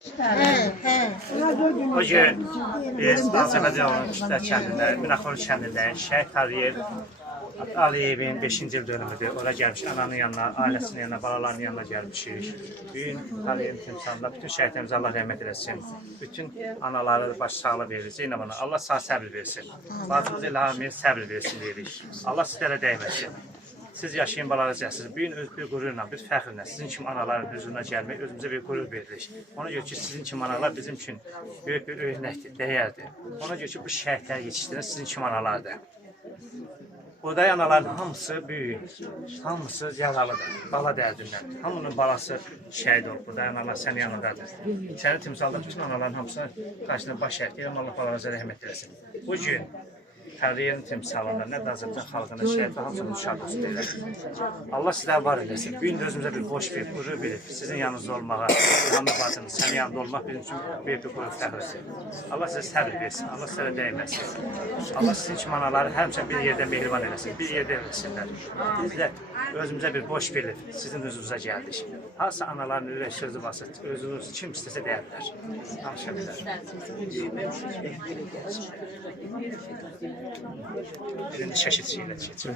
O gün biz Azərbaycanın Kütlər kəndində, Minaxor kəndində Şəhid Aliyevin 5-ci il dönümüdür. Ora gəlmiş, ananın yanına, ailəsinin yanına, balalarının yanına gəlmişik. Bugün Aliyevin timsalında bütün şəhidlərimizə Allah rəhmət eləsin. Bütün anaları baş sağlığı verir. Zeynəb ana, Allah sağ səbir versin. Bacımız İlhamiyə səbir versin deyirik. Allah sizlərə dəyməsin. Siz yaşayın, balalarınız. Bir gün öz bir qürurla, bir fəxrlə sizin kimi anaların hüzuruna gəlmək özümüzə bir qürur veririk. Ona görə ki, sizin kimi analar bizim üçün böyük bir örnəkdir, dəyərdir. Ona görə ki, bu şəhidləri yetişdirən sizin kimi analardır. Buradakı anaların hamısı böyük, hamısı yaralıdır, bala dərdindən. Hamının balası şəhid olub, buradakı analar sənin yanındadır. Səni timsalda bütün anaların hamısına qarşısında baş əyək deyirəm, Allah balalarınıza rəhmət eləsin. Bu gün Təriyenin timsalında nə də Azərbaycan xalqının şəhidləri hamısının şad olsun deyirəm. Allah sizləri var eləsin. Bu gün də özümüzə bir boş bir qürur bilib, sizin yanınızda olmağa, İlhamlı bacınız, sənin yanında olmaq bizim üçün böyük bir qürur fəxrdir. Allah sizə səbir versin, Allah sizə dəyməsin. Allah sizin kimi anaları həmişə bir yerdə mehriban eləsin, bir yerdə eləsinlər. Biz də özümüzə bir boş bilib, sizin hüzurunuza gəldik. Hansı anaların ürək sözü basır, özünüz kim istəsə deyə bilər. Danışa bilər. Elinde şaşırtıcıyla geçiyor.